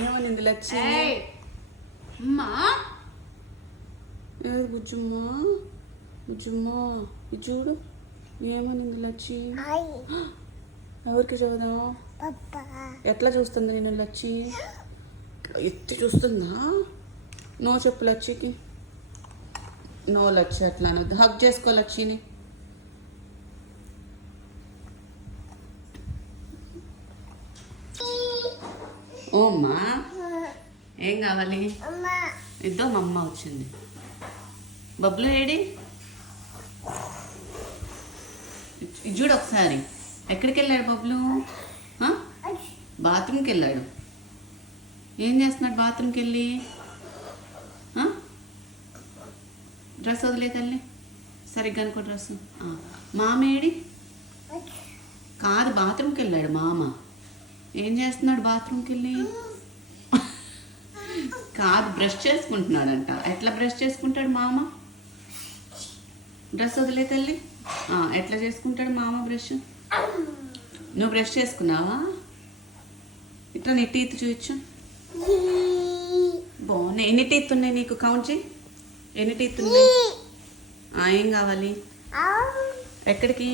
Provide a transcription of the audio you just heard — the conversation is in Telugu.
ఏమనింది లచ్చి? అమ్మా ఏ బుజ్జుమ్మా బుజ్జుమ్మా ఇది చూడు ఏమనింది లచ్చి? ఎవరికి చదువుదాం? ఎట్లా చూస్తుంది నేను లచ్చి? ఎత్తి చూస్తుందా? నో చెప్పు లచ్చికి. నో లచ్చి అట్లా అనొద్దు. హగ్ చేసుకో లచ్చిని. ఓ అమ్మా ఏం కావాలి? ఇద్దో మా అమ్మ వచ్చింది. బబ్లు ఏడి? ఇది చూడు ఒకసారి. ఎక్కడికి వెళ్ళాడు బబ్లు? బాత్రూమ్కి వెళ్ళాడు. ఏం చేస్తున్నాడు బాత్రూమ్కి వెళ్ళి? డ్రెస్ వదిలే తల్లి, సరిగ్గా అనుకో డ్రెస్. మామ ఏడి? కాదు, బాత్రూమ్కి వెళ్ళాడు మామ. ఏం చేస్తున్నాడు బాత్రూమ్కి వెళ్ళి? కాదు, బ్రష్ చేసుకుంటున్నాడంట. ఎట్లా బ్రష్ చేసుకుంటాడు మామ? డ్రెస్ వదిలే తల్లి. ఎట్లా చేసుకుంటాడు మామ బ్రష్? నువ్వు బ్రష్ చేసుకున్నావా? ఇట్లా నీ టీత్ చూపించు. బాగున్నాయి. ఎన్ని టీత్ ఉన్నాయి నీకు? కౌంట్ చేయి. ఎన్ని టీత్ ఉన్నాయి? ఏం కావాలి? ఎక్కడికి?